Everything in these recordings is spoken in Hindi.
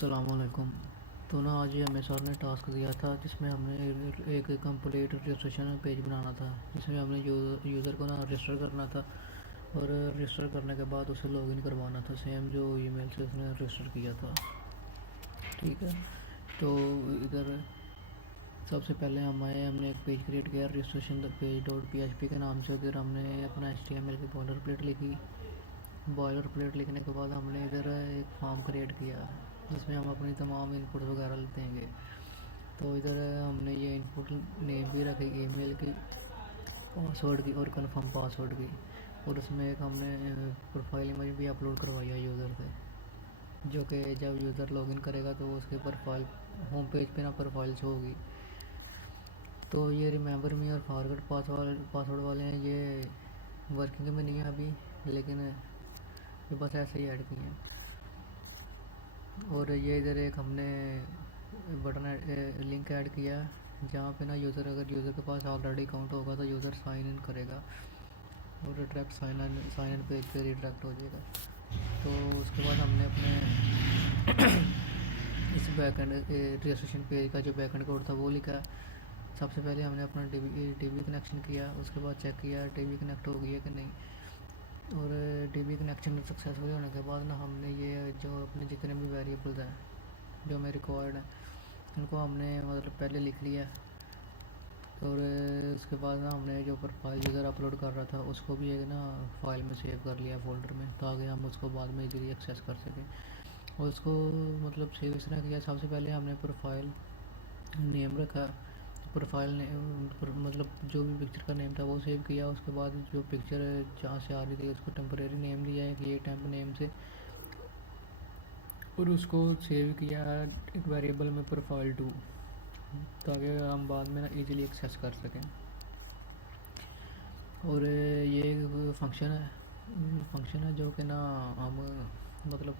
अस्सलामुअलैकुम। तो ना आज ही हमें सर ने टास्क दिया था जिसमें हमने एक कंप्लीट रजिस्ट्रेशन पेज बनाना था, जिसमें हमने यूज़र को ना रजिस्टर करना था और रजिस्टर करने के बाद उसे लॉगिन करवाना था, सेम जो ईमेल से उसने रजिस्टर किया था। ठीक है, तो इधर सबसे पहले हमने एक पेज क्रिएट किया रजिस्ट्रेशन पेज डॉट PHP के नाम से। उधर हमने अपना HTML की बॉयलर प्लेट लिखी। बॉयलर प्लेट लिखने के बाद हमने इधर एक फॉर्म क्रिएट किया जिसमें हम अपनी तमाम इनपुट वगैरह देंगे। तो इधर हमने ये इनपुट नेम भी रखी, ईमेल की, पासवर्ड की और कंफर्म पासवर्ड की। और उसमें एक हमने प्रोफाइल इमेज भी अपलोड करवाया यूज़र से, जो कि जब यूज़र लॉगिन करेगा तो उसके प्रोफाइल होम पेज पे ना प्रोफाइल शो होगी। तो ये रिमेंबर मी और फॉरगेट पासवर्ड वाले हैं, ये वर्किंग में नहीं है अभी, लेकिन ये बस ऐसे ही ऐड किए हैं। और ये इधर एक हमने बटन लिंक ऐड किया जहाँ पे ना अगर यूज़र के पास ऑलरेडी अकाउंट होगा तो यूज़र साइन इन करेगा और डायरेक्ट साइन इन पेज पे रिडायरेक्ट हो जाएगा। तो उसके बाद हमने अपने इस बैकएंड रजिस्ट्रेशन पेज का जो बैकएंड कोड था वो लिखा। सबसे पहले हमने अपना टीवी कनेक्शन किया, उसके बाद चेक किया टीवी कनेक्ट हो गई है कि नहीं। और टीवी कनेक्शन सक्सेसफुल होने के बाद ना हमने ये जो अपने जितने भी वेरिएबल्स हैं जो हमें रिक्वायर्ड हैं उनको हमने मतलब पहले लिख लिया। और उसके बाद ना हमने जो प्रोफाइल यूज़र अपलोड कर रहा था उसको भी एक ना फाइल में सेव कर लिया फोल्डर में, ताकि हम उसको बाद में इजीली एक्सेस कर सकें। और उसको मतलब सेव इस तरह किया, सबसे पहले हमने प्रोफाइल नेम रखा। प्रोफाइल ने मतलब जो भी पिक्चर का नेम था वो सेव किया। उसके बाद जो पिक्चर जहाँ से आ रही थी उसको टेम्परेरी नेम दिया है कि ये टेम्प नेम से, और उसको सेव किया एक वेरिएबल में प्रोफाइल 2, ताकि हम बाद में ना इजीली एक्सेस कर सकें। और ये एक फंक्शन है जो कि ना हम मतलब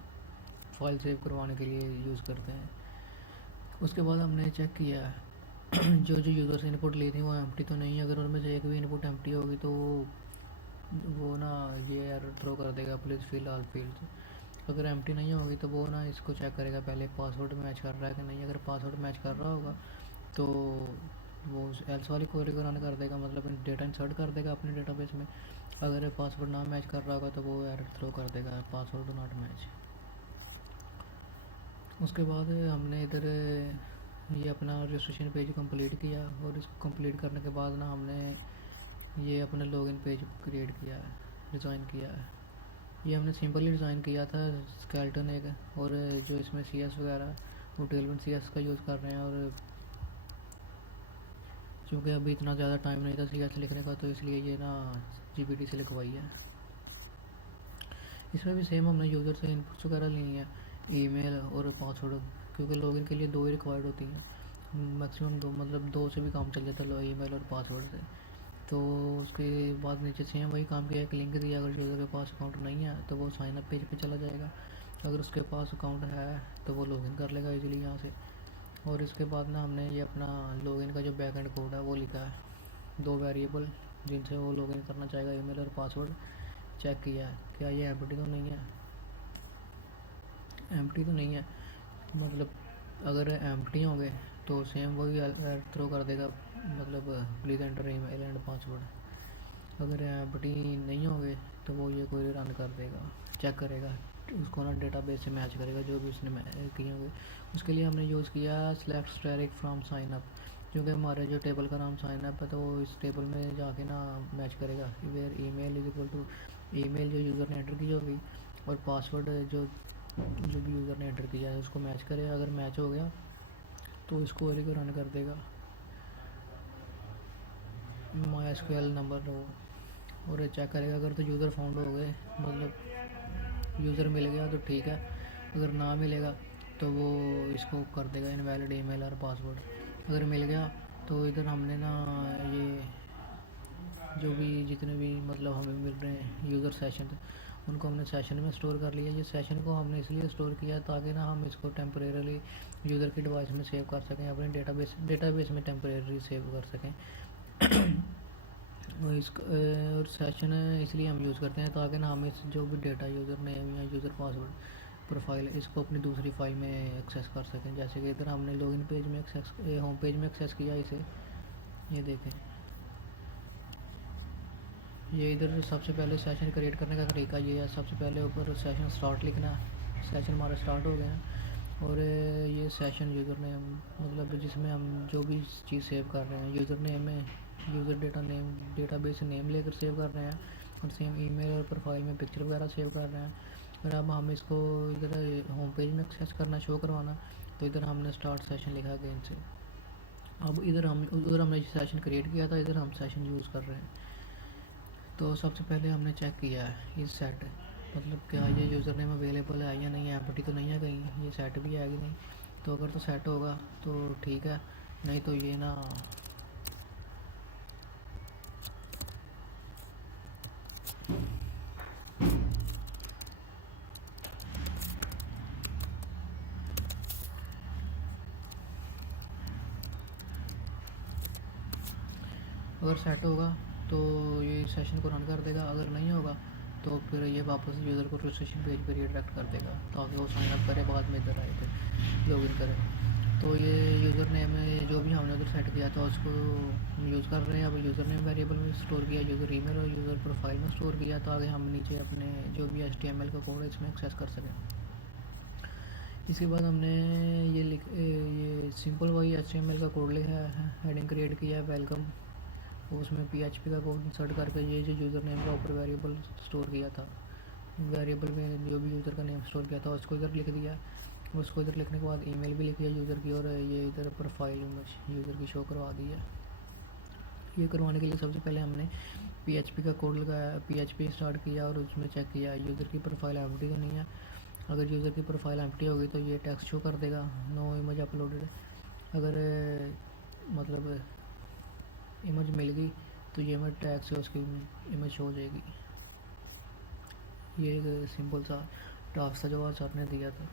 फाइल सेव करवाने के लिए यूज़ करते हैं। उसके बाद हमने चेक किया जो यूज़र से इनपुट ली थी वो एम्प्टी तो नहीं है। अगर उनमें से एक भी इनपुट एम्प्टी होगी तो वो ना ये एरर थ्रो कर देगा, प्लीज़ फिल ऑल फील्ड्स। अगर एम्प्टी नहीं होगी तो वो ना इसको चेक करेगा पहले पासवर्ड मैच कर रहा है कि नहीं। अगर पासवर्ड मैच कर रहा होगा तो वो एल्स वाली क्वेरी को रन कर देगा, मतलब डेटा इंसर्ट कर देगा अपने डेटाबेस में। अगर पासवर्ड ना मैच कर रहा होगा तो वो एरर थ्रो कर देगा, पासवर्ड डू नॉट मैच। उसके बाद हमने इधर ये अपना रजिस्ट्रेशन पेज कंप्लीट किया, और इसको कंप्लीट करने के बाद ना हमने ये अपना लॉगिन पेज क्रिएट किया है, डिज़ाइन किया है। ये हमने सिंपली डिज़ाइन किया था स्केलेटन एक, और जो इसमें CS वगैरह वो टेलविन CS का यूज़ कर रहे हैं। और क्योंकि अभी इतना ज़्यादा टाइम नहीं था CS लिखने का, तो इसलिए ये ना GPT से लिखवाई है। इसमें भी सेम हमने यूज़र से इनपुट्स वगैरह ली हैं, ईमेल और पासवर्ड, क्योंकि लॉगिन के लिए 2 ही रिक्वायर्ड होती हैं, मैक्सिमम 2, मतलब 2 से भी काम चल जाता है ईमेल और पासवर्ड से। तो उसके बाद नीचे सेम वही काम किया, एक लिंक दिया, अगर यूज़र के पास अकाउंट नहीं है तो वो साइन अप पेज पे चला जाएगा, अगर उसके पास अकाउंट है तो वो लॉगिन कर लेगा इजीली यहाँ से। और इसके बाद ना हमने ये अपना लॉगिन का जो बैकएंड कोड है वो लिखा है, 2 वेरिएबल जिनसे वो लॉगिन करना चाहेगा, ईमेल और पासवर्ड। चेक किया है क्या ये एम्प्टी तो नहीं है, एम्प्टी तो नहीं है, मतलब अगर एम्प्टी होंगे तो सेम वही एरर थ्रो कर देगा, मतलब please enter email and password. अगर एम्प्टी नहीं होंगे तो वो ये क्वेरी रन कर देगा, चेक करेगा उसको ना डेटाबेस से मैच करेगा जो भी उसने किए होंगे। उसके लिए हमने यूज़ किया select static from sign up, क्योंकि हमारे जो टेबल का नाम साइन अप है तो वो इस टेबल में जाके ना मैच करेगा। Where email is equal to email जो यूज़र ने एंटर की होगी, और पासवर्ड जो जो भी यूज़र ने एंटर किया है उसको मैच करेगा। अगर मैच हो गया तो इस क्वेरी को रन कर देगा, MySQL नंबर हो, और चेक करेगा। अगर तो यूज़र फाउंड हो गए, मतलब यूज़र मिल गया तो ठीक है, अगर ना मिलेगा तो वो इसको कर देगा इनवैलिड ईमेल और पासवर्ड। अगर मिल गया तो इधर हमने ना ये जो भी जितने भी मतलब हमें मिल रहे हैं यूज़र सेशन, उनको हमने सेशन में स्टोर कर लिया। ये सेशन को हमने इसलिए स्टोर किया ताकि ना हम इसको टेम्परेरी यूज़र की डिवाइस में सेव कर सकें, अपने डेटाबेस में टेम्परेरी सेव कर सकें। और और सेशन इसलिए हम यूज़ करते हैं ताकि ना हम इस जो भी डेटा यूज़र नेम या यूज़र पासवर्ड प्रोफाइल इसको अपनी दूसरी फाइल में एक्सेस कर सकें। जैसे कि इधर हमने लॉगिन पेज में एक्सेस होम पेज में एक्सेस किया इसे, ये देखें। ये इधर सबसे पहले सेशन क्रिएट करने का तरीका ये है, सबसे पहले ऊपर सेशन स्टार्ट लिखना है। सेशन हमारा स्टार्ट हो गया है और ये सेशन यूज़र नेम मतलब जिसमें हम जो भी चीज़ सेव कर रहे हैं, यूज़र नेम में user data name database name लेकर सेव कर रहे हैं और सेम ईमेल और प्रोफाइल में पिक्चर वगैरह सेव कर रहे हैं। और अब हम इसको इधर होम पेज में एक्सेस करना शो करवाना, तो इधर हमने स्टार्ट सेशन लिखा अगेन से। अब इधर हमने सेशन क्रिएट किया था, इधर हम सेशन यूज़ कर रहे हैं। तो सबसे पहले हमने चेक किया है इस सेट मतलब क्या ये यूज़र नेम अवेलेबल है या नहीं है, एम्प्टी तो नहीं है कहीं, ये सेट भी है कि नहीं। तो अगर तो सेट होगा तो ठीक है, नहीं तो ये ना अगर सेट होगा तो ये सेशन को रन कर देगा, अगर नहीं होगा तो फिर ये वापस यूज़र को रजिस्ट्रेशन पेज पर रिडायरेक्ट कर देगा ताकि वो साइन अप करे, बाद में इधर आए थे लॉगिन करे। तो ये यूज़र नेम जो भी हमने उधर सेट किया था उसको हम यूज़ कर रहे हैं। अब यूज़र नेम वेरिएबल में स्टोर किया, यूज़र ईमेल और यूज़र प्रोफाइल में स्टोर किया ताकि हम नीचे अपने जो भी HTML का कोड है इसमें एक्सेस कर सकें। इसके बाद हमने ये सिंपल वही HTML का कोड लिखा है, हेडिंग क्रिएट किया है वेलकम, उसमें PHP का कोड इंसर्ट करके ये जो यूज़र नेम का ऊपर वेरिएबल स्टोर किया था, वेरिएबल में जो भी यूज़र का नेम स्टोर किया था उसको इधर लिख दिया। उसको इधर लिखने के बाद ईमेल भी लिखी है यूज़र की और ये इधर प्रोफाइल यूज़र की शो करवा दी है। ये करवाने के लिए सबसे पहले हमने PHP का कोड लगाया, PHP स्टार्ट किया और उसमें चेक किया यूज़र की प्रोफाइल एम्प्टी तो नहीं है। अगर यूज़र की प्रोफाइल एम्प्टी होगी तो ये टेक्स्ट शो कर देगा नो इमेज अपलोडेड। अगर मतलब इमेज मिल गई तो ये इमेज टैग से उसकी इमेज शो हो जाएगी। ये एक सिंपल सा टास्क था जो आज सर ने दिया था।